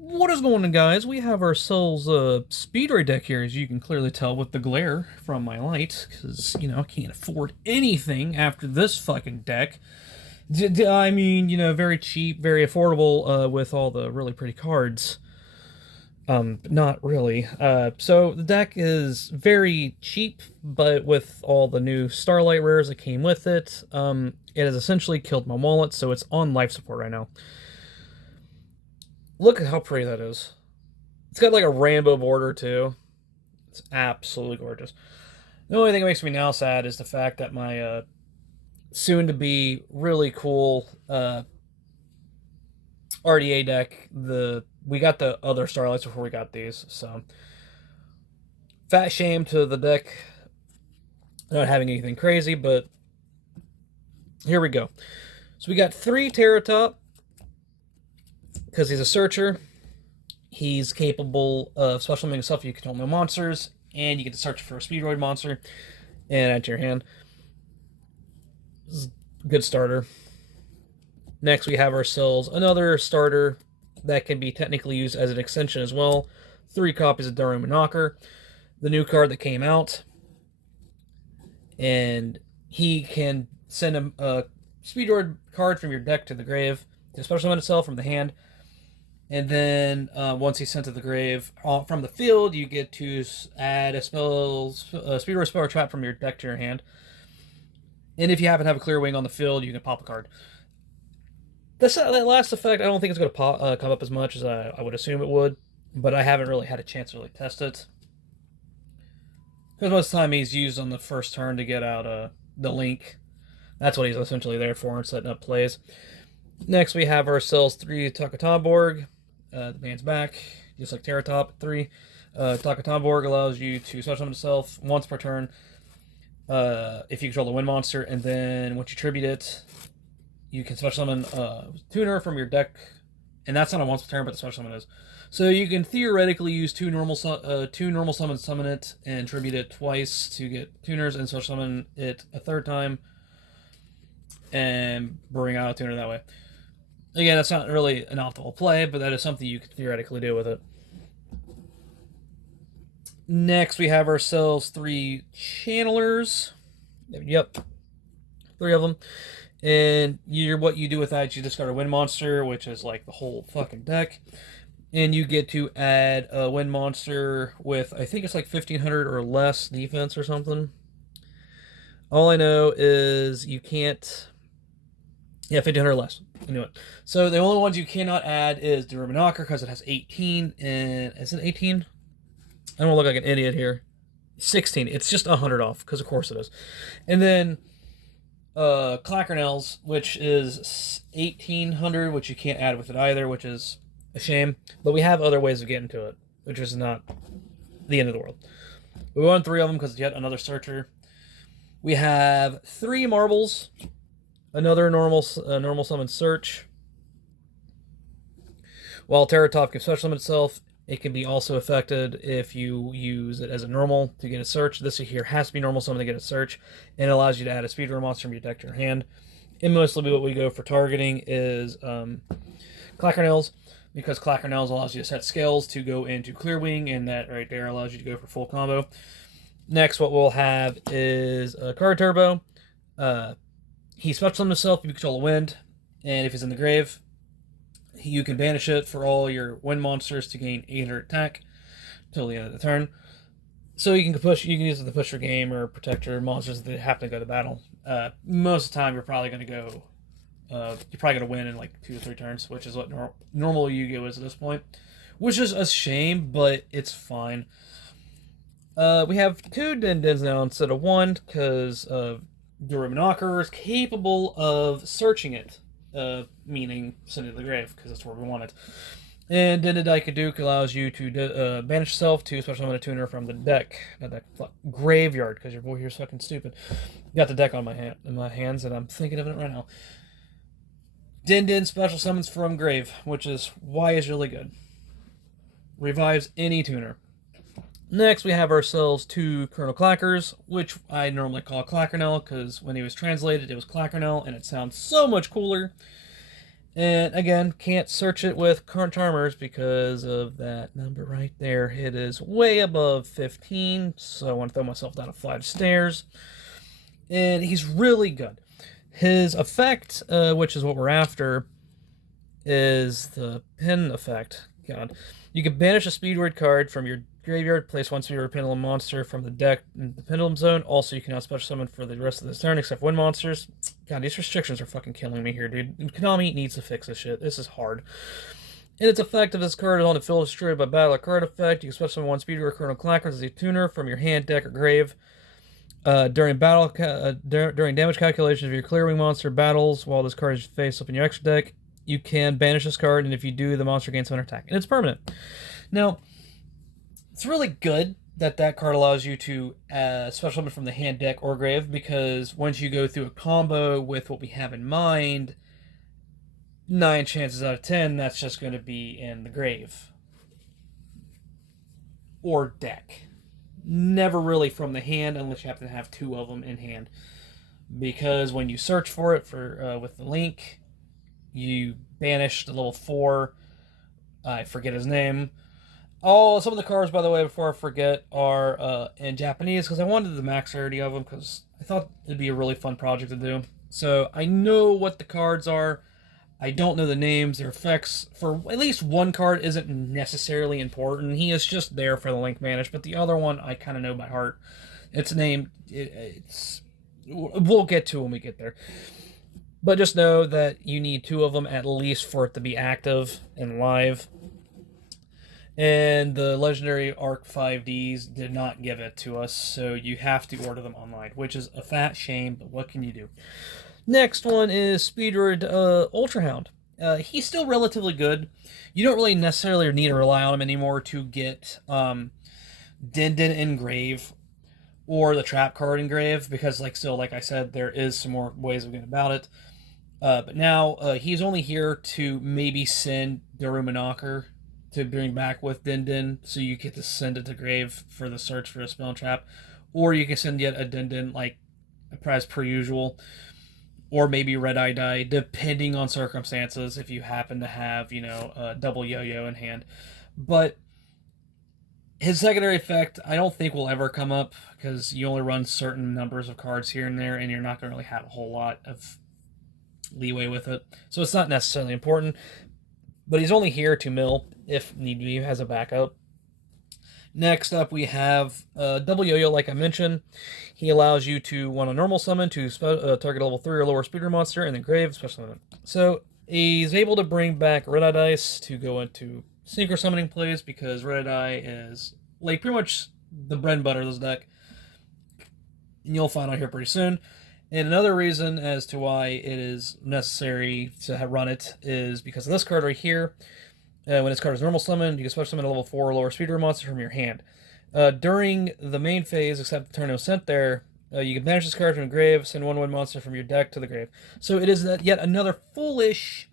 What is going on, guys? We have ourselves a Speedroid deck here, as you can clearly tell with the glare from my light, because, I can't afford anything after this fucking deck. I mean, very cheap, very affordable, with all the really pretty cards. But not really. So the deck is very cheap, but with all the new Starlight rares that came with it, it has essentially killed my wallet, so it's on life support right now. Look at how pretty that is. It's got like a rainbow border too. It's absolutely gorgeous. The only thing that makes me now sad is the fact that my soon-to-be really cool RDA deck, we got the other Starlights before we got these, so fat shame to the deck not having anything crazy, but here we go. So we got 3 Terratop, because he's a searcher. He's capable of special summon himself. You control no monsters, and you get to search for a Speedroid monster and add to your hand. This is a good starter. Next, we have ourselves another starter that can be technically used as an extension as well. 3 copies of Durham and Knocker, the new card that came out, and he can send a Speedroid card from your deck to the grave to special summon itself from the hand. And then once he's sent to the grave from the field, you get to add a Speedroid spell or trap from your deck to your hand. And if you happen to have a clear wing on the field, you can pop a card. That last effect, I don't think it's going to come up as much as I would assume it would, but I haven't really had a chance to really test it. Because most of the time he's used on the first turn to get out the link. That's what he's essentially there for and setting up plays. Next, we have ourselves 3 Takatomborg. The band's back, just like Terratop. 3 Takatomborg allows you to special summon itself once per turn if you control a wind monster, and then once you tribute it, you can special summon a tuner from your deck, and that's not a once per turn, but the special summon is. So you can theoretically use 2 normal summons, summon it, and tribute it twice to get tuners, and special summon it a 3rd time, and bring out a tuner that way. Again, that's not really an optimal play, but that is something you could theoretically do with it. Next, we have ourselves 3 channelers. Yep, 3 of them. And what you do with that, you discard a wind monster, which is like the whole fucking deck. And you get to add a wind monster with, I think it's like 1500 or less defense or something. All I know is you can't... Yeah, 1500 or less. I knew it. So the only ones you cannot add is Durham and Knocker, because it has 18, and is it 18? I don't look like an idiot here. 16. It's just 100 off, because of course it is. And then Clackernels, which is 1800, which you can't add with it either, which is a shame. But we have other ways of getting to it, which is not the end of the world. We won 3 of them because it's yet another searcher. We have 3 marbles. Another normal summon search. While Terratop can special summon itself, it can be also affected if you use it as a normal to get a search. This here has to be normal summon to get a search, and it allows you to add a Speedrun monster from your deck to your hand. And mostly what we go for targeting is Clackernels, because Clackernels allows you to set scales to go into Clearwing, and that right there allows you to go for full combo. Next, what we'll have is a Card Turbo. He special summons himself if you control a wind, and if he's in the grave, you can banish it for all your wind monsters to gain 800 attack until the end of the turn. So you can use it to push your game or protect your monsters that happen to go to battle. Most of the time, you're probably going to win in like 2 or 3 turns, which is what normal Yu-Gi-Oh is at this point, which is a shame, but it's fine. We have 2 Din-Dins now instead of 1 because of Durham Knocker is capable of searching it, meaning send it to the grave, because that's where we want it. And Duke allows you to banish yourself to special summon a tuner from the deck. Not deck, graveyard, because your boy here's fucking stupid. Got the deck on my hands, and I'm thinking of it right now. Din special summons from grave, which is why is really good. Revives any tuner. Next, we have ourselves 2 Colonel Clackers, which I normally call Clackernel, because when he was translated, it was Clackernel, and it sounds so much cooler. And again, can't search it with current charmers because of that number right there. It is way above 15, so I want to throw myself down a flight of stairs. And he's really good. His effect, which is what we're after, is the pin effect. God. You can banish a Speedroid card from your graveyard, place one Speedroid Pendulum monster from the deck in the Pendulum Zone. Also, you can now special summon for the rest of this turn, except wind monsters. God, these restrictions are fucking killing me here, dude. Konami needs to fix this shit. This is hard. In its effect, if this card is on the field destroyed by battle or card effect, you can special summon one Speedroid Colonel Clackers as a tuner from your hand, deck, or grave. During damage calculations of your Clearwing monster battles, while this card is face up in your extra deck, you can banish this card, and if you do, the monster gains summon attack. And it's permanent. Now, it's really good that that card allows you to special summon from the hand, deck, or grave, because once you go through a combo with what we have in mind, 9 chances out of 10, that's just going to be in the grave. Or deck. Never really from the hand, unless you happen to have 2 of them in hand. Because when you search for it with the link, you banish the level 4, I forget his name. Oh, some of the cards, by the way, before I forget, are in Japanese, because I wanted the max rarity of them, because I thought it'd be a really fun project to do. So I know what the cards are. I don't know the names. Their effects for at least one card isn't necessarily important. He is just there for the link banish, but the other one I kind of know by heart. It's named. We'll get to when we get there. But just know that you need 2 of them at least for it to be active and live. And the Legendary Arc 5Ds did not give it to us, so you have to order them online, which is a fat shame, but what can you do? Next one is Speedroid Ultra Hound. He's still relatively good. You don't really necessarily need to rely on him anymore to get Din Din Engrave or the Trap card Engrave, because like I said, there is some more ways of getting about it. But now he's only here to maybe send Darumanacher to bring back with Din Din, so you get to send it to grave for the search for a spell and trap, or you can send yet a Din Din like as per usual, or maybe Red Eye Die, depending on circumstances. If you happen to have a double yo-yo in hand, but his secondary effect I don't think will ever come up because you only run certain numbers of cards here and there, and you're not going to really have a whole lot of leeway with it, so it's not necessarily important. But he's only here to mill if need be as a backup. Next up, we have Double Yo-Yo, like I mentioned. He allows you to want a normal summon to target level 3 or lower speeder monster and then grave special summon. So he's able to bring back Red Eye Dice to go into synchro summoning plays, because Red Eye is like pretty much the bread and butter of this deck. And you'll find out here pretty soon. And another reason as to why it is necessary to run it is because of this card right here. When this card is normal summoned, you can special summon a level 4 or lower speeder monster from your hand. During the main phase, except the turn it was sent there, you can banish this card from the grave, send 1/1 monster from your deck to the grave. So it is yet another foolish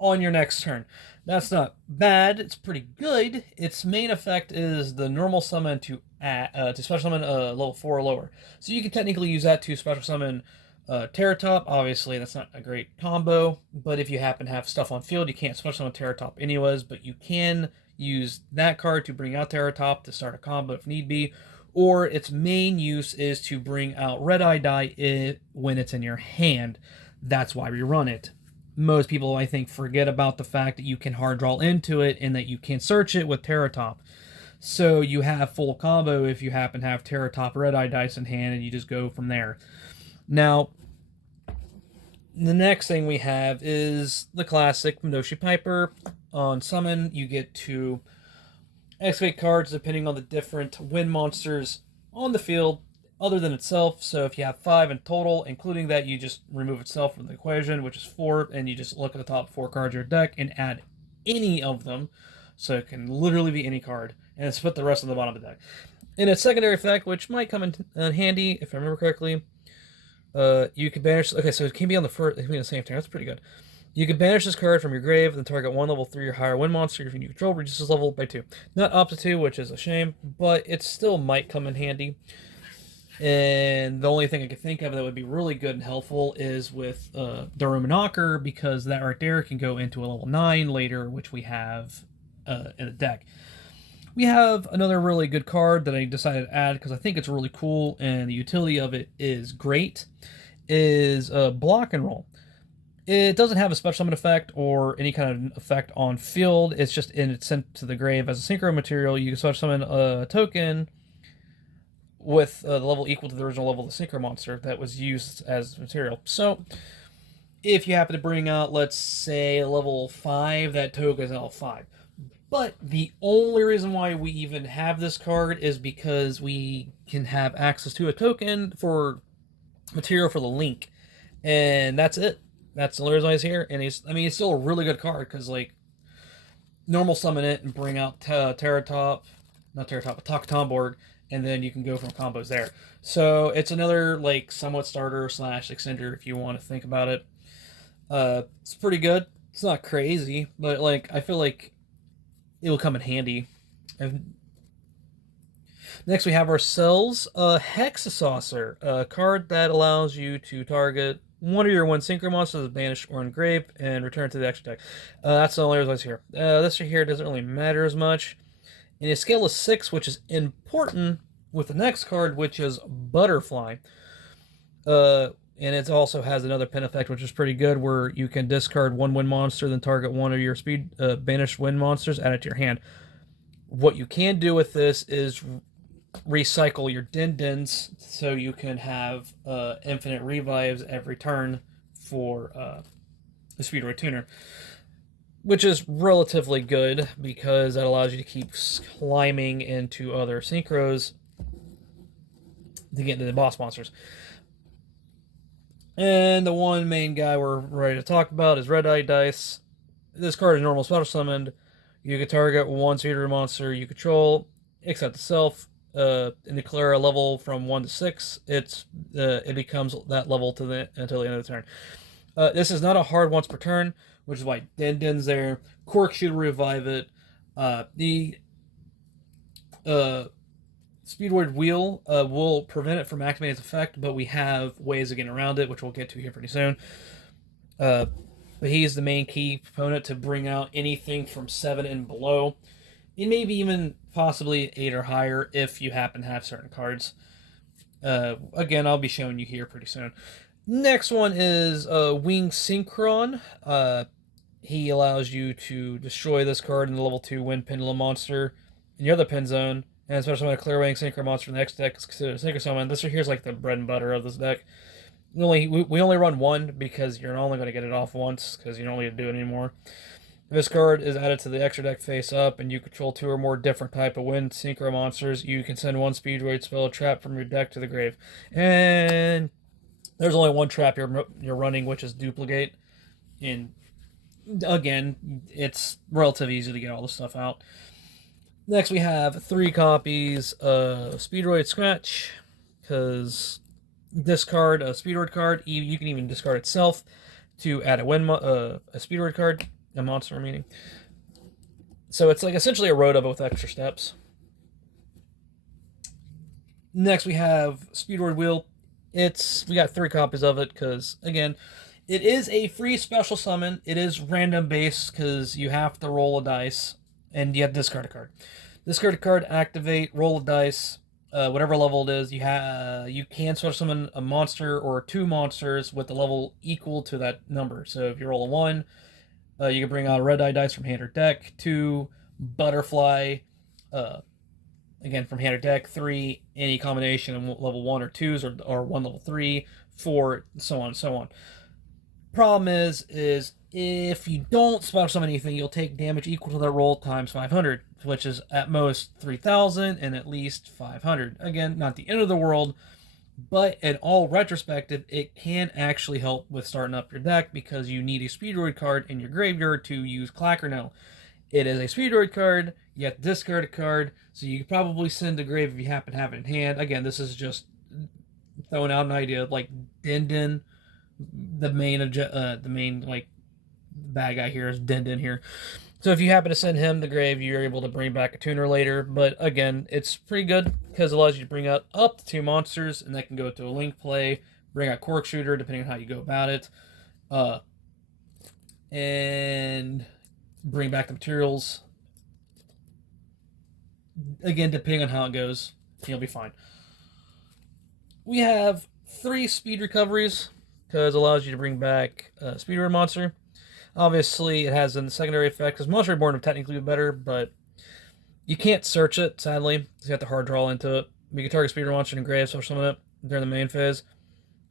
on your next turn. That's not bad, it's pretty good. Its main effect is the normal summon to special summon level 4 or lower. So you can technically use that to special summon Terratop. Obviously, that's not a great combo, but if you happen to have stuff on field, you can't special summon Terratop anyways, but you can use that card to bring out Terratop to start a combo if need be, or its main use is to bring out Red Eye Die when it's in your hand. That's why we run it. Most people, I think, forget about the fact that you can hard draw into it and that you can search it with Terratop. So you have full combo if you happen to have Terratop Red Eye Dice in hand, and you just go from there. Now, the next thing we have is the classic Midoshi Piper. On summon, you get to activate cards depending on the different wind monsters on the field other than itself. So if you have 5 in total, including that, you just remove itself from the equation, which is 4, and you just look at the top 4 cards of your deck and add any of them. So it can literally be any card, and it's put the rest on the bottom of the deck. In its secondary effect, which might come in handy, if I remember correctly, you can banish... Okay, so it can be on the first... It can be on the same turn. That's pretty good. You can banish this card from your grave, then target 1 level 3 or higher wind monster if you control, reduces level by 2. Not up to 2, which is a shame, but it still might come in handy. And the only thing I could think of that would be really good and helpful is with Daruma Knocker, because that right there can go into a level 9 later, which we have in the deck. We have another really good card that I decided to add because I think it's really cool and the utility of it is great, is Block and Roll. It doesn't have a special summon effect or any kind of effect on field. It's just it's sent to the grave as a synchro material. You can special summon a token with the level equal to the original level of the synchro monster that was used as material. So if you happen to bring out, let's say, level 5, that token is level 5. But the only reason why we even have this card is because we can have access to a token for material for the link. And that's it. That's the only reason why he's here. And he's still a really good card because, like, normal summon it and bring out Terratop, not Terratop, Takatomborg, and then you can go from combos there. So it's another, like, somewhat starter / extender if you want to think about it. It's pretty good. It's not crazy, but, like, I feel like it will come in handy. And next we have ourselves a Hexasaucer, a card that allows you to target one of your one synchro monsters, banished or engraved, and return to the extra deck. That's the only reason it's here. This right here doesn't really matter as much. And a scale of 6, which is important with the next card, which is Butterfly. And it also has another pin effect, which is pretty good, where you can discard one wind monster, then target one of your banished wind monsters, add it to your hand. What you can do with this is recycle your Din-Dins, so you can have infinite revives every turn for the Speedroid Tuner, which is relatively good because that allows you to keep climbing into other synchros to get into the boss monsters. And the one main guy we're ready to talk about is Red Eye Dice. This card is normal special summoned. You can target one Speedroid monster you control, except itself, and declare a level from 1 to 6. It becomes that level until the end of the turn. This is not a hard once per turn, which is why Din-Din's there. Cork should revive it. The Speedroid Wheel will prevent it from activating its effect, but we have ways of getting around it, which we'll get to here pretty soon. But he's the main key component to bring out anything from 7 and below. And maybe even possibly 8 or higher if you happen to have certain cards. Again, I'll be showing you here pretty soon. Next one is Wing Synchron. He allows you to destroy this card in the level 2 Wind Pendulum monster in your other pin zone, and especially when a Clear Wing Synchro monster in the next deck is considered a Synchro Summon. This right here is like the bread and butter of this deck. We only run one because you're only going to get it off once because you don't need to do it anymore. This card is added to the extra deck face up, and you control 2 or more different type of wind synchro monsters. You can send one Speedroid spell trap from your deck to the grave. And there's only one trap you're running, which is Duplicate. And again, it's relatively easy to get all this stuff out. Next, we have 3 copies of Speedroid Scratch, because discard a Speedroid card. You can even discard itself to add a Speedroid card. A monster, meaning. So it's like essentially a Rhoda, but with extra steps. Next, we have Speedroid Wheel. We got 3 copies of it because, again, it is a free special summon. It is random based because you have to roll a dice and you have to discard a card. Discard a card, activate, roll a dice, whatever level it is. You can special summon a monster or 2 monsters with a level equal to that number. So if you roll a 1, you can bring out a Red Eye Dice from hand or deck. 2, Butterfly, again from hand or deck. 3, any combination of level 1 or 2s or 1 level 3. 4, so on and so on. Problem is if you don't special summon anything, you'll take damage equal to that roll times 500, which is at most 3,000 and at least 500. Again, not the end of the world, but in all retrospective, it can actually help with starting up your deck because you need a Speedroid card in your graveyard to use Clackerno. It is a Speedroid card, you have to discard a card, so you could probably send to grave if you happen to have it in hand. Again, this is just throwing out an idea, like Din-Din, the main like bad guy here is Din-Din here. So if you happen to send him the grave, you're able to bring back a tuner later. But again, it's pretty good because it allows you to bring out up to 2 monsters, and that can go to a link play, bring out cork shooter, depending on how you go about it, and bring back the materials. Again, depending on how it goes, you'll be fine. We have 3 speed recoveries because it allows you to bring back a Speedroid monster. Obviously, it has a secondary effect because Monster Reborn would technically be better, but you can't search it, sadly. You have to hard draw into it. You can target Speedroid monster and grave, so summon it during the main phase.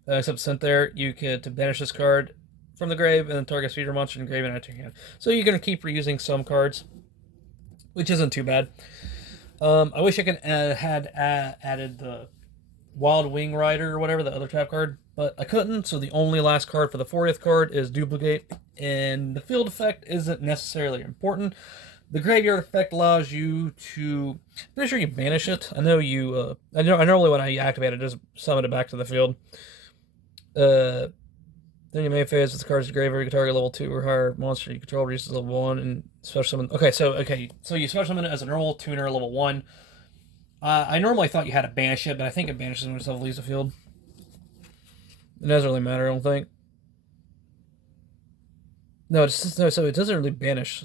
Except sent there, you can to banish this card from the grave and then target Speedroid monster and grave and add to your hand. So you're going to keep reusing some cards, which isn't too bad. I wish I could had added the Wild Wing Rider or whatever, the other trap card, but I couldn't, so the only last card for the 40th card is Duplicate, and the field effect isn't necessarily important. The graveyard effect allows you to, I'm pretty sure you banish it. I know you, I normally when I activate it, just summon it back to the field. Then your main phase with the cards graveyard, you can target level 2 or higher monster you control reduces level 1 and special summon. Okay, so you special summon it as a normal tuner level 1. I normally thought you had to banish it, but I think it banishes when itself leaves the field. It doesn't really matter, I don't think. No, so it doesn't really banish.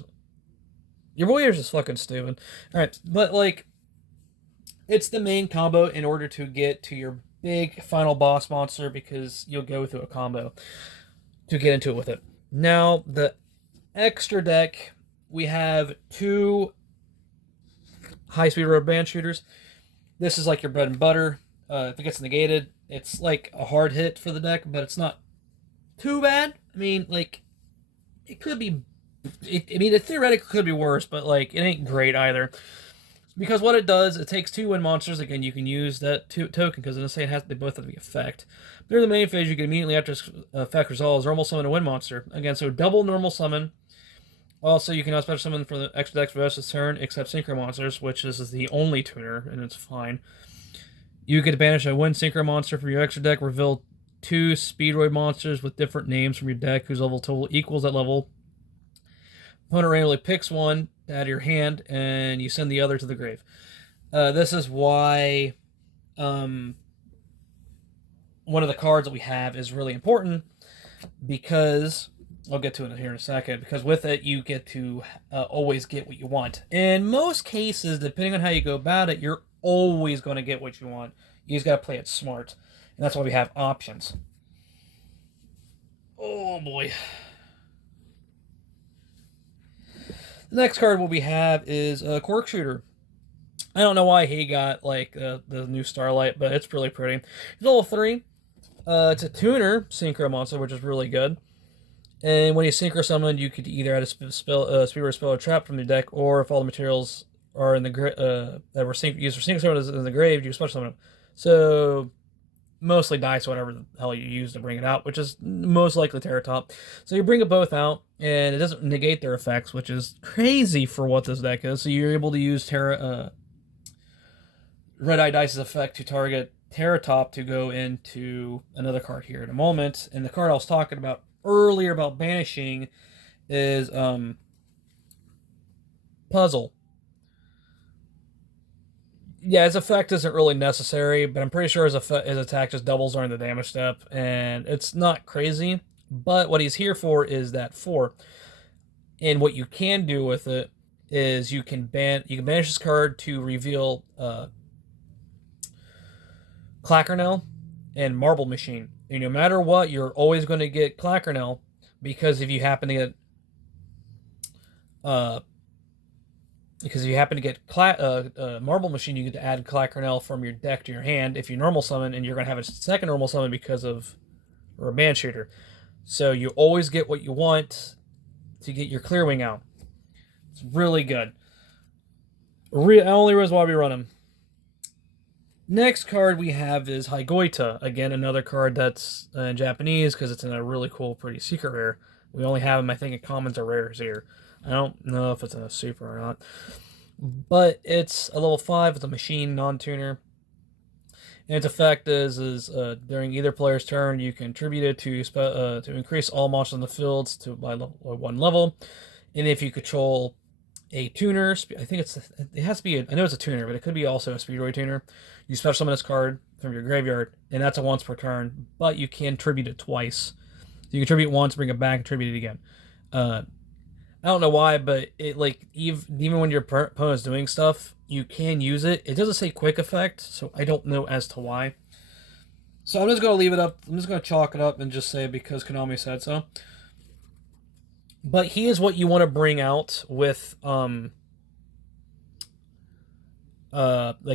Your warrior's just fucking stupid. Alright, but like, it's the main combo in order to get to your big final boss monster because you'll go through a combo to get into it with it. Now, the extra deck, we have 2 high-speed rubber band shooters. This is like your bread and butter. If it gets negated, it's like a hard hit for the deck, but it's not too bad. I mean, like, it could be... it theoretically could be worse, but, like, it ain't great either. Because what it does, it takes 2 win monsters. Again, you can use that token, because in this say they both have to be effect. During the main phase, you can immediately, after effect resolves, normal summon a win monster. Again, so double normal summon. Also, you can now special summon for the extra deck for the rest of the turn, except Synchro monsters, which is the only tuner, and it's fine. You get to banish a win Synchro monster from your extra deck, reveal 2 Speedroid monsters with different names from your deck, whose level total equals that level. Opponent randomly picks one out of your hand, and you send the other to the grave. This is why one of the cards that we have is really important, because... I'll get to it here in a second, because with it, you get to always get what you want. In most cases, depending on how you go about it, you're always going to get what you want. You just got to play it smart. And that's why we have options. Oh, boy. The next card what we have is a Cork Shooter. I don't know why he got, like, the new Starlight, but it's really pretty. He's level 3. It's a tuner Synchro monster, which is really good. And when you synchro summon, you could either add a Speedroid spell or trap from your deck, or if all the materials are in the that were used for synchro summon in the grave, you special summon them. So mostly dice, whatever the hell you use to bring it out, which is most likely Terra Top. So you bring it both out, and it doesn't negate their effects, which is crazy for what this deck is. So you're able to use Red Eye Dice's effect to target Terra Top to go into another card here in a moment. And the card I was talking about earlier about banishing is Puzzle. Yeah, his effect isn't really necessary, but I'm pretty sure his attack just doubles during the damage step, and it's not crazy. But what he's here for is that 4. And what you can do with it is you can banish this card to reveal Clackernel and Marble Machine. And no matter what, you're always going to get Clackernel, because if you happen to get Marble Machine, you get to add Clackernel from your deck to your hand if you normal summon, and you're going to have a second normal summon because of a band shooter. So you always get what you want to get your Clearwing out. It's really good. Only reason why we run him. Next card we have is Haigoita. Again, another card that's in Japanese because it's in a really cool, pretty secret rare. We only have them, I think, in commons or rares here. I don't know if it's in a super or not. But it's a level 5. It's a machine, non-tuner. And its effect is during either player's turn, you can contribute it to increase all monsters in the fields by 1 level. And if you control a tuner, I think it has to be, I know it's a tuner, but it could be also a Speedroid tuner. You special summon this card from your graveyard, and that's a once per turn, but you can tribute it twice. So you can tribute once, bring it back, and tribute it again. I don't know why, but it like even when your opponent's doing stuff, you can use it. It doesn't say quick effect, so I don't know as to why. So I'm just gonna leave it up. I'm just gonna chalk it up and just say because Konami said so. But he is what you want to bring out with like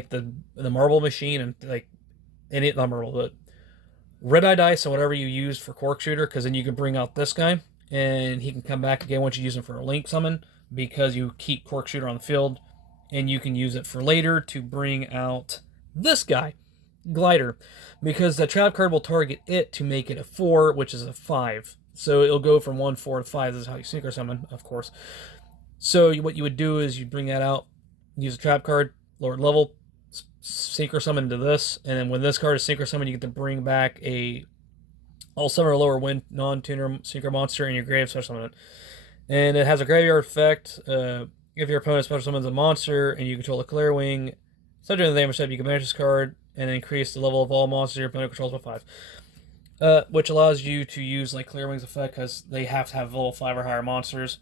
the marble machine and like any not marble but red eye dice and whatever you use for cork shooter, because then you can bring out this guy and he can come back again once you use him for a link summon, because you keep cork shooter on the field, and you can use it for later to bring out this guy, glider, because the trap card will target it to make it a 4, which is a 5. So it'll go from 1, 4 to 5. This is how you synchro summon, of course. So what you would do is you bring that out, use a trap card, lower level, synchro summon into this, and then when this card is synchro summon, you get to bring back a all summon or lower wind non-tuner synchro monster in your grave, special summon it. And it has a graveyard effect. If your opponent special summons a monster and you control a clear wing, subject to the damage type, you can banish this card and increase the level of all monsters your opponent controls by 5. Which allows you to use like Clear Wings effect, because they have to have level 5 or higher monsters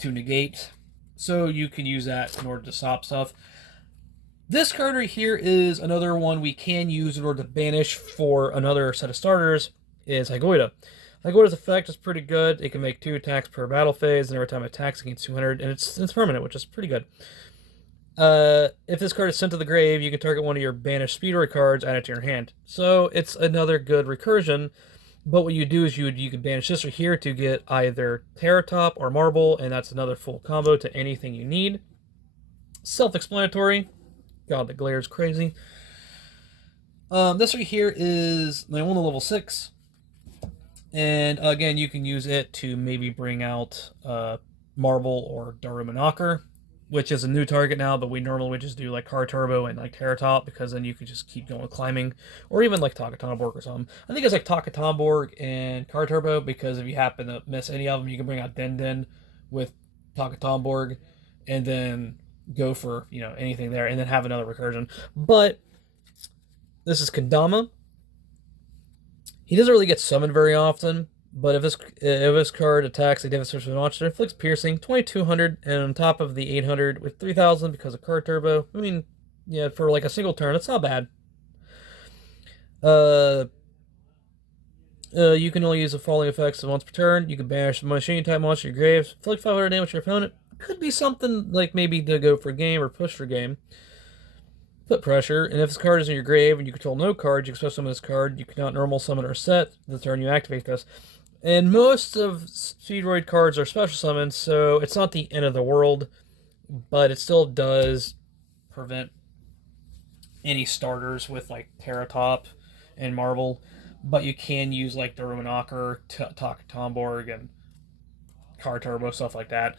to negate. So you can use that in order to stop stuff. This card right here is another one we can use in order to banish for another set of starters, is Hygoida. Hygoida's effect is pretty good. It can make 2 attacks per battle phase, and every time it attacks, it gains 200, and it's permanent, which is pretty good. If this card is sent to the grave, you can target one of your banished Speedroid cards, add it to your hand. So it's another good recursion, but what you do is you can banish this right here to get either Terratop or Marble, and that's another full combo to anything you need. Self-explanatory. God, the glare is crazy. This right here is Leona level 6. And again, you can use it to maybe bring out Marble or Daruma Knocker, which is a new target now, but we normally would just do like Car Turbo and like Terratop, because then you could just keep going climbing, or even like Takatomborg or something. I think it's like Takatomborg and Car Turbo, because if you happen to miss any of them, you can bring out Den with Takatomborg, and then go for, you know, anything there, and then have another recursion. But this is Kendama. He doesn't really get summoned very often, but if this card attacks a devastating monster, inflicts piercing, 2200, and on top of the 800 with 3000 because of card turbo. I mean, yeah, for like a single turn, it's not bad. You can only use the following effects once per turn. You can banish a machine type monster to your graves, inflict 500 damage to your opponent. Could be something like maybe to go for game or push for game. Put pressure, and if this card is in your grave and you control no cards, you can special summon this card. You cannot normal summon or set the turn you activate this. And most of Speedroid cards are special summons, so it's not the end of the world, but it still does prevent any starters with like Terratop and Marble. But you can use like Daruma Knocker, Takatomborg, and Car Turbo, stuff like that.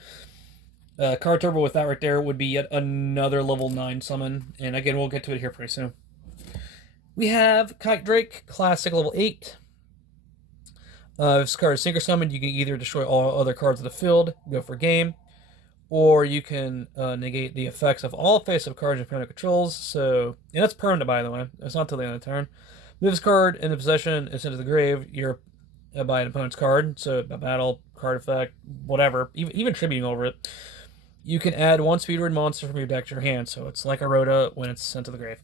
Car Turbo with that right there would be yet another level 9 summon, and again, we'll get to it here pretty soon. We have Kite Drake, classic level 8. If this card is synchro summoned, you can either destroy all other cards of the field, go for game, or you can negate the effects of all face-up cards your opponent controls. So, and that's permanent, by the way. It's not till the end of the turn. Move this card into possession and send to the grave. You're by an opponent's card, so a battle card effect, whatever, even tributing over it. You can add 1 Speedroid monster from your deck to your hand, so it's like a Rhoda when it's sent to the grave.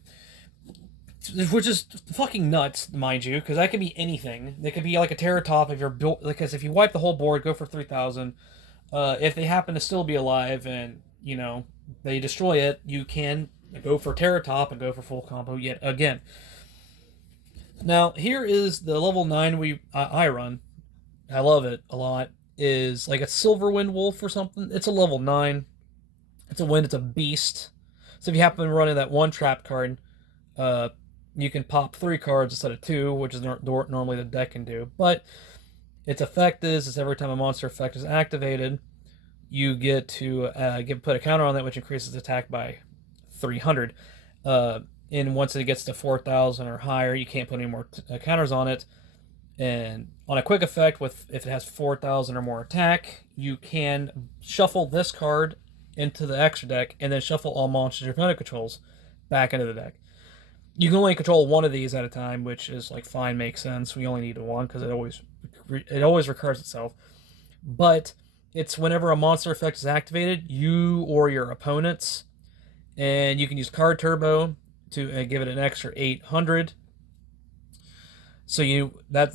Which is fucking nuts, mind you, because that could be anything. It could be like a Terratop if you're built, because if you wipe the whole board, go for 3000. If they happen to still be alive and, you know, they destroy it, you can go for Terratop and go for full combo yet again. Now, here is the level 9 I run. I love it a lot. Is like a Silverwind Wolf or something. It's a level 9. It's a wind, it's a beast. So if you happen to run in that 1 trap card, you can pop 3 cards instead of 2, which is normally the deck can do. But its effect is every time a monster effect is activated, you get to put a counter on that, which increases attack by 300. And once it gets to 4,000 or higher, you can't put any more counters on it. And on a quick effect, with if it has 4,000 or more attack, you can shuffle this card into the extra deck and then shuffle all monsters your opponent controls back into the deck. You can only control one of these at a time, which is like fine, makes sense. We only need one because it always recurs itself. But it's whenever a monster effect is activated, you or your opponents, and you can use card turbo to give it an extra 800. So that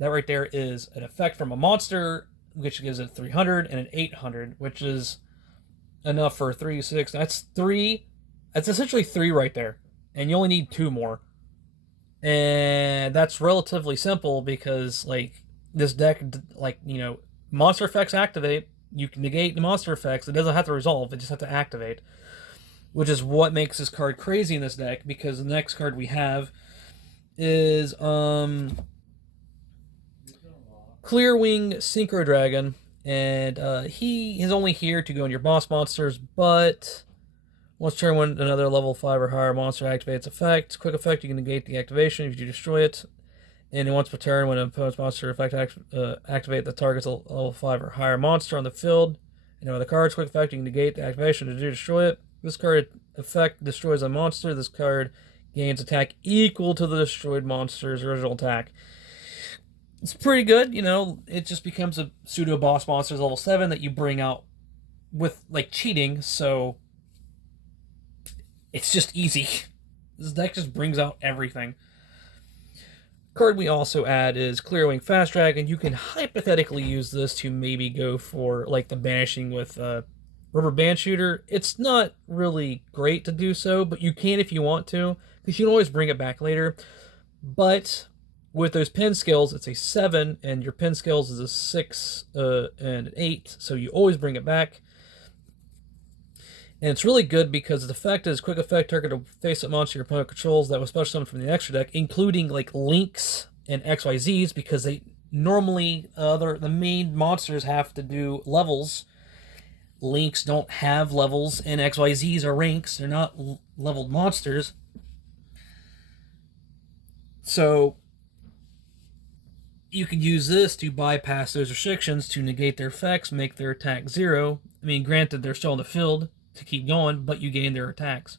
right there is an effect from a monster, which gives it 300 and an 800, which is enough for 3, 6. That's 3. That's essentially 3 right there, and you only need 2 more. And that's relatively simple because like this deck, like monster effects activate. You can negate the monster effects. It doesn't have to resolve. It just has to activate, which is what makes this card crazy in this deck. Because the next card we have is Clearwing Synchro Dragon, and he is only here to go on your boss monsters, but once turn when another level 5 or higher monster activates effect, quick effect, you can negate the activation if you destroy it. And once per turn, when an opponent's monster effect activate the target's level 5 or higher monster on the field, and other cards, quick effect, you can negate the activation to destroy it. This card effect destroys a monster. This card gains attack equal to the destroyed monster's original attack. It's pretty good, it just becomes a pseudo boss monster's level 7 that you bring out with like cheating, so it's just easy. This deck just brings out everything. Card we also add is Clearwing Fast Dragon. You can hypothetically use this to maybe go for like the banishing with Rubber Band Shooter. It's not really great to do so, but you can if you want to, because you can always bring it back later. But with those pin skills, it's a 7, and your pin skills is a 6 and an 8, so you always bring it back. And it's really good because the effect is quick effect, target a face-up monster your opponent controls that was special summoned from the extra deck, including like Lynx and XYZs, because they normally the main monsters have to do levels. Lynx don't have levels, and XYZs are ranks. They're not leveled monsters. So you can use this to bypass those restrictions to negate their effects, make their attack 0. I mean, granted, they're still in the field to keep going, but you gain their attacks.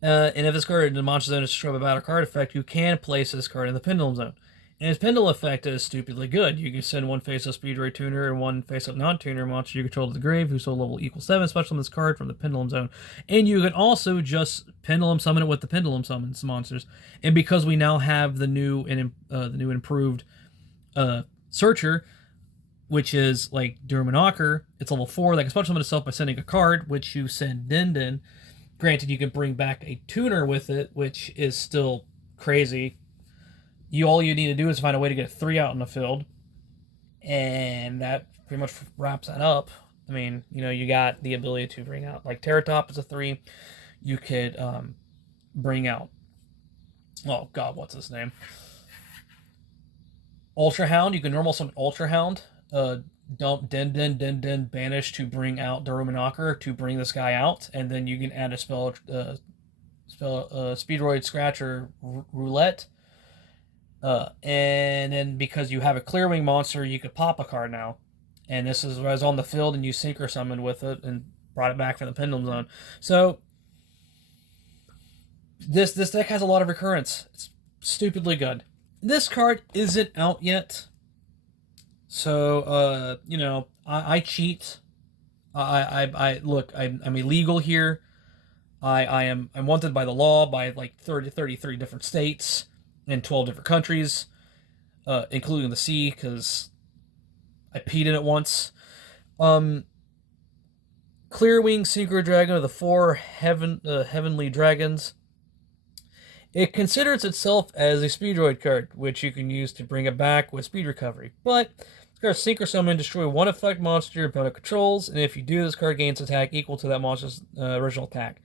And if this card in the monster zone is destroyed by battle card effect, you can place this card in the pendulum zone. And its pendulum effect is stupidly good. You can send one face-up Speedroid tuner and one face-up non-tuner monster you control to the grave, whose soul level equals 7, special summon this card from the pendulum zone. And you can also just pendulum summon it with the pendulum summons monsters. And because we now have the new and improved Searcher, which is like Durmanacher, it's level 4, that can special summon itself by sending a card, which you send Dindin. Granted, you can bring back a tuner with it, which is still crazy. All you need to do is find a way to get a 3 out in the field, and that pretty much wraps that up. I mean, you got the ability to bring out, like, Terratop is a 3. You could bring out, oh god, what's his name? Ultra Hound. You can normal summon Ultra Hound, dump Din, banish to bring out Darumanacher to bring this guy out, and then you can add a spell Speedroid Scratch or Roulette. And then because you have a Clearwing monster, you could pop a card now. And this is what I was on the field, and you Synchro summoned with it and brought it back from the Pendulum Zone. So this deck has a lot of recurrence. It's stupidly good. This card isn't out yet. So I cheat. I look, I'm illegal here. I'm wanted by the law by like 33 different states in 12 different countries, including the sea, because I peed in it once. Clearwing Synchro Dragon of the 4 Heavenly Dragons. It considers itself as a Speedroid card, which you can use to bring it back with speed recovery. But this card Synchro Summon, destroy one effect monster your opponent controls, and if you do, this card gains attack equal to that monster's original attack.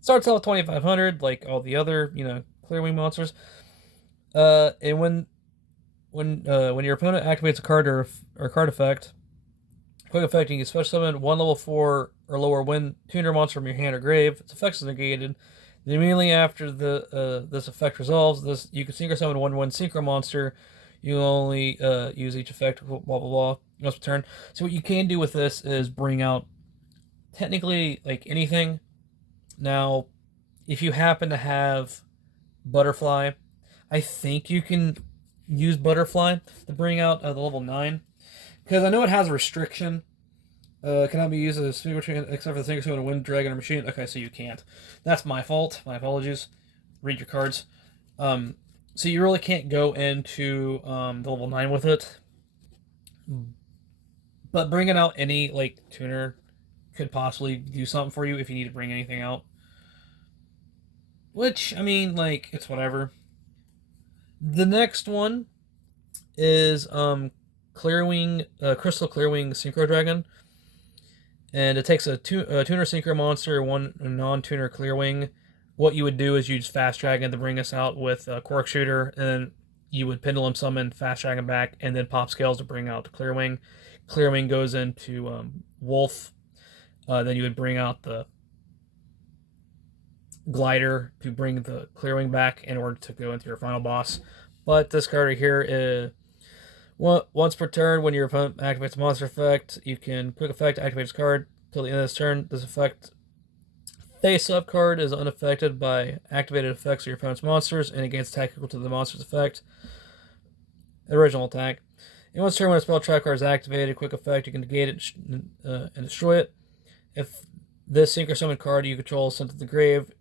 Starts out with 2,500, like all the other, Clearwing monsters. And when your opponent activates a card or card effect, quick effect, you can special summon one level 4 or lower win tuner monster from your hand or grave. Its effects is negated. Then immediately after the this effect resolves, you can synchro summon 1/1 synchro monster. You only use each effect, blah blah blah. Once per turn. So what you can do with this is bring out technically like anything. Now, if you happen to have Butterfly, I think you can use Butterfly to bring out the level 9. Because I know it has a restriction. Cannot be used as a single except for the single summon, wind dragon, or machine. Okay, so you can't. That's my fault. My apologies. Read your cards. So you really can't go into the level 9 with it. But bringing out any like tuner could possibly do something for you if you need to bring anything out. Which, I mean, like, it's whatever. The next one is Clearwing, Crystal Clearwing Synchro Dragon. And it takes a tuner synchro monster, one non-tuner Clearwing. What you would do is use Fast Dragon to bring us out with Cork Shooter, and then you would Pendulum Summon, Fast Dragon back, and then Pop Scales to bring out Clearwing. Clearwing goes into Wolf. Then you would bring out the Glider to bring the Clearwing back in order to go into your final boss. But this card right here is once per turn, when your opponent activates a monster effect, you can quick effect activate this card till the end of this turn. This effect face-up card is unaffected by activated effects of your opponent's monsters and against attack equal to the monster's effect. Original attack. In once turn, when a spell trap card is activated, quick effect, you can negate it and destroy it. If this synchro summon card you control is sent to the grave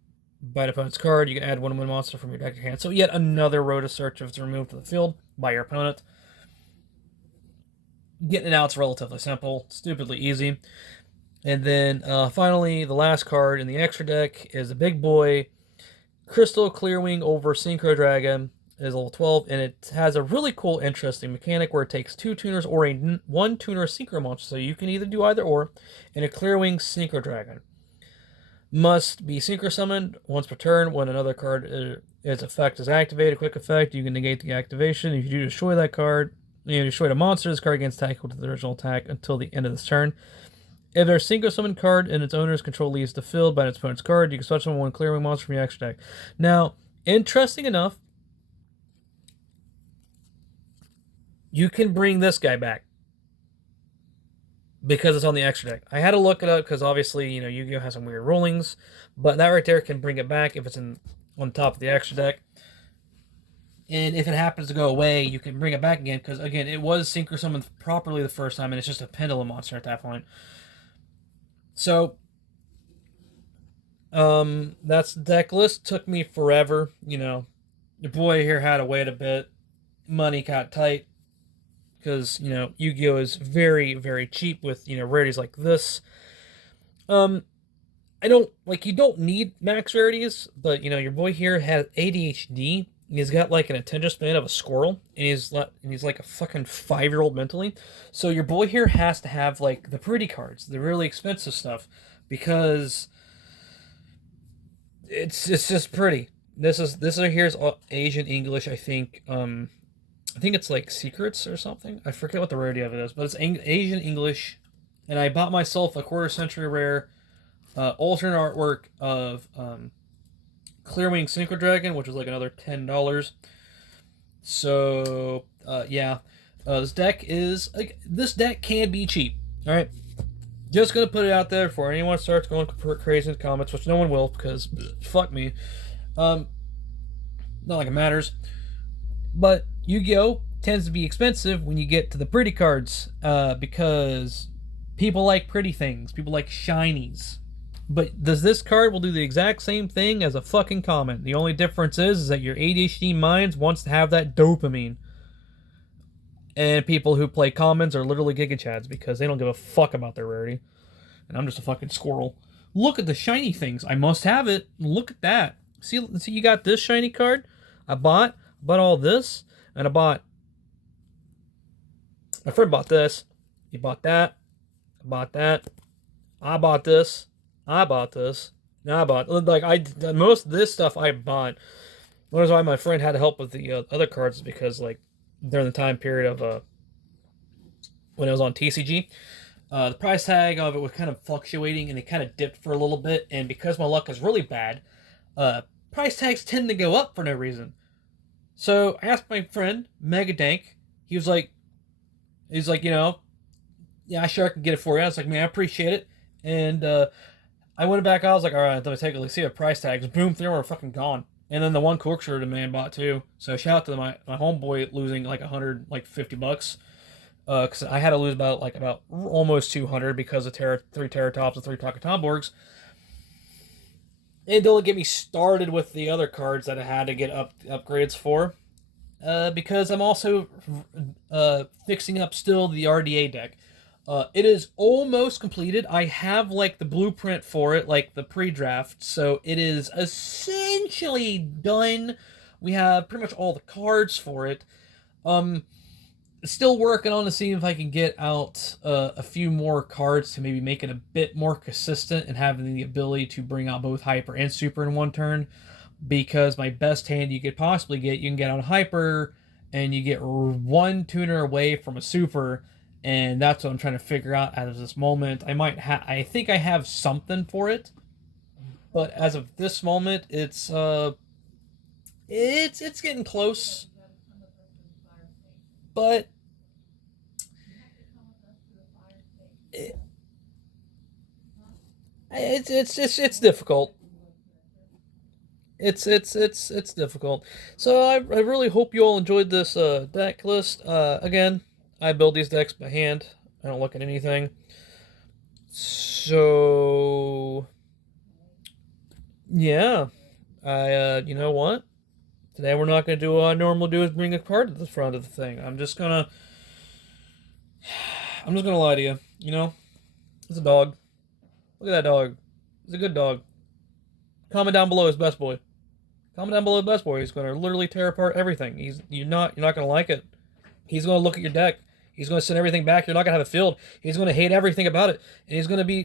by an opponent's card, you can add 1/1 monster from your deck to your hand. So yet another road to search if it's removed from the field by your opponent. Getting it out is relatively simple, stupidly easy. And then finally, the last card in the extra deck is a big boy, Crystal Clearwing over Synchro Dragon. It is level 12, and it has a really cool, interesting mechanic where it takes 2 tuners or one tuner Synchro monster. So you can either do either or, and a Clearwing Synchro Dragon. Must be synchro summoned once per turn. When another card its effect is activated, quick effect, you can negate the activation. If you do destroy that card, you destroy a monster, this card gains attack equal to the original attack until the end of this turn. If there's a synchro summon card and its owner's control leaves the field by its opponent's card, you can special summon one Clearwing monster from your extra deck. Now, interesting enough, you can bring this guy back because it's on the extra deck. I had to look it up because obviously, you know, Yu-Gi-Oh! Has some weird rulings, but that right there can bring it back if it's on top of the extra deck. And if it happens to go away, you can bring it back again because, again, it was synchro summoned properly the first time, and it's just a pendulum monster at that point. So, that's the deck list. Took me forever, you know. Your boy here had to wait a bit. Money got tight because, you know, Yu-Gi-Oh! Is very, very cheap with, you know, rarities like this. You don't need max rarities, but, you know, your boy here has ADHD. He's got like an attention span of a squirrel, and he's like a fucking 5-year-old mentally. So your boy here has to have like the pretty cards, the really expensive stuff, because it's just pretty. This right here is Asian English, I think. I think it's like Secrets or something. I forget what the rarity of it is, but it's Asian English, and I bought myself a quarter century rare alternate artwork of Clearwing Synchro Dragon, which was like another $10. So yeah, this deck can be cheap. All right, just gonna put it out there before anyone starts going crazy in the comments, which no one will because fuck me. Not like it matters, but Yu-Gi-Oh! Tends to be expensive when you get to the pretty cards because people like pretty things, people like shinies. But this card will do the exact same thing as a fucking common. The only difference is that your ADHD mind wants to have that dopamine. And people who play commons are literally Giga Chads because they don't give a fuck about their rarity. And I'm just a fucking squirrel. Look at the shiny things. I must have it. Look at that. See, you got this shiny card? I bought all this. And I bought... My friend bought this. He bought that. I bought that. I bought this. I bought this. Now I bought most of this stuff I bought. One reason why my friend had to help with the other cards is because like during the time period of when it was on TCG, the price tag of it was kind of fluctuating and it kind of dipped for a little bit. And because my luck is really bad, price tags tend to go up for no reason. So I asked my friend Mega Dank. He was like, yeah, sure I can get it for you. I was like, man, I appreciate it. And I went back. I was like, all right, let me take a look, see the price tags. Boom, they were fucking gone. And then the one corkscrew the man bought too. So shout out to my homeboy losing like $150. Because I had to lose about almost 200 because of 3 Terratops and 3 Takatomborgs. And don't get me started with the other cards that I had to get upgrades for. Because I'm also fixing up still the RDA deck. It is almost completed. I have like the blueprint for it, like the pre-draft, so it is essentially done. We have pretty much all the cards for it. Still working on to see if I can get out a few more cards to maybe make it a bit more consistent and having the ability to bring out both hyper and super in one turn. Because my best hand you could possibly get, you can get on hyper and you get one tuner away from a super, and that's what I'm trying to figure out as of this moment. I think I have something for it, but as of this moment, it's getting close. But it's difficult. It's difficult. So I really hope you all enjoyed this deck list. Again, I build these decks by hand. I don't look at anything. So yeah, you know what? Today we're not gonna do what I normally do is bring a card to the front of the thing. I'm just gonna lie to you. You know, it's a dog. Look at that dog. He's a good dog. Comment down below his best boy. Comment down below best boy. He's going to literally tear apart everything. You're not going to like it. He's going to look at your deck. He's going to send everything back. You're not going to have a field. He's going to hate everything about it. And he's going to be